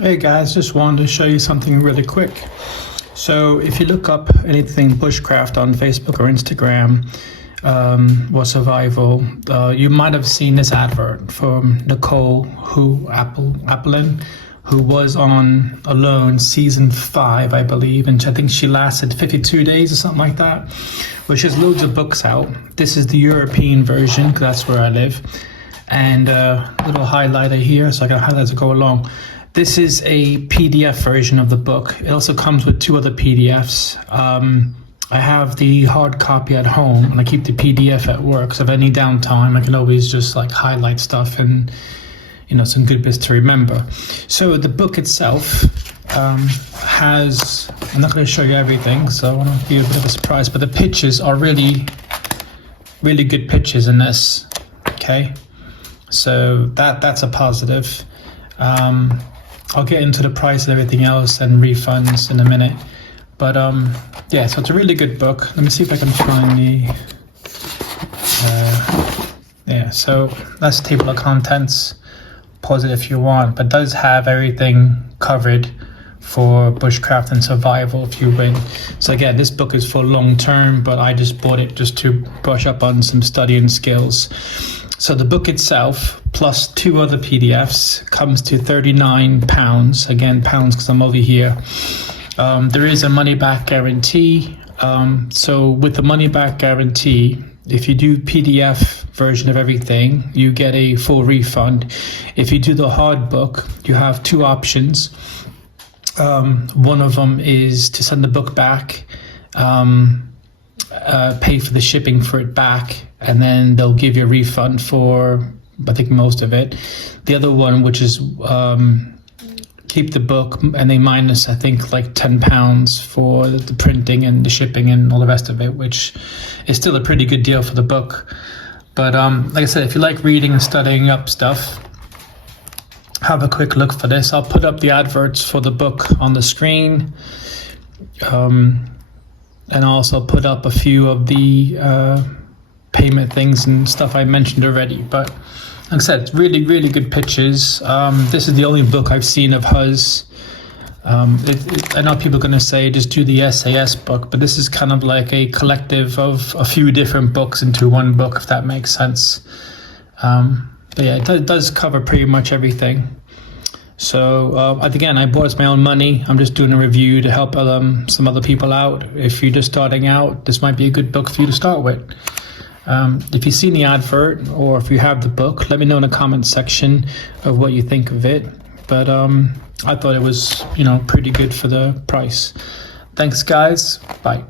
Hey guys, just wanted to show you something really quick. So if you look up anything bushcraft on Facebook or Instagram or survival, you might have seen this advert from Nicole Apelian, who was on Alone season 5, I believe, and I think she lasted 52 days or something like that, which has loads of books out. This is the European version, because that's where I live. And a little highlighter here, so I got highlights to go along. This is a PDF version of the book. It also comes with 2 other PDFs. I have the hard copy at home, and I keep the PDF at work, so if any downtime, I can always just like highlight stuff and, you know, some good bits to remember. So the book itself has, I'm not going to show you everything, so I want to give you a bit of a surprise, but the pictures are really, really good pictures in this, okay? So that's a positive. I'll get into the price and everything else and refunds in a minute. But yeah, so it's a really good book. Let me see if I can find the... yeah, so that's the table of contents. Pause it if you want, but it does have everything covered for bushcraft and survival if you win. So again, this book is for long term, but I just bought it just to brush up on some studying skills. So the book itself, plus 2 other PDFs, comes to £39. Again, pounds because I'm over here. There is a money-back guarantee. So with the money-back guarantee, if you do PDF version of everything, you get a full refund. If you do the hard book, you have 2 options. One of them is to send the book back, pay for the shipping for it back, and then they'll give you a refund for, I think, most of it. The other one, which is keep the book and they minus, I think, like £10 for the printing and the shipping and all the rest of it, which is still a pretty good deal for the book. But like I said, if you like reading and studying up stuff, have a quick look for this. I'll put up the adverts for the book on the screen. And also put up a few of the payment things and stuff I mentioned already. But like I said, it's really, really good pictures. This is the only book I've seen of hers. I know people are going to say just do the SAS book, but this is kind of like a collective of a few different books into one book, if that makes sense. But yeah, it does cover pretty much everything. So again, I bought it with my own money. I'm just doing a review to help some other people out. If you're just starting out, this might be a good book for you to start with. If you've seen the advert or if you have the book, let me know in the comments section of what you think of it. But I thought it was, you know, pretty good for the price. Thanks, guys. Bye.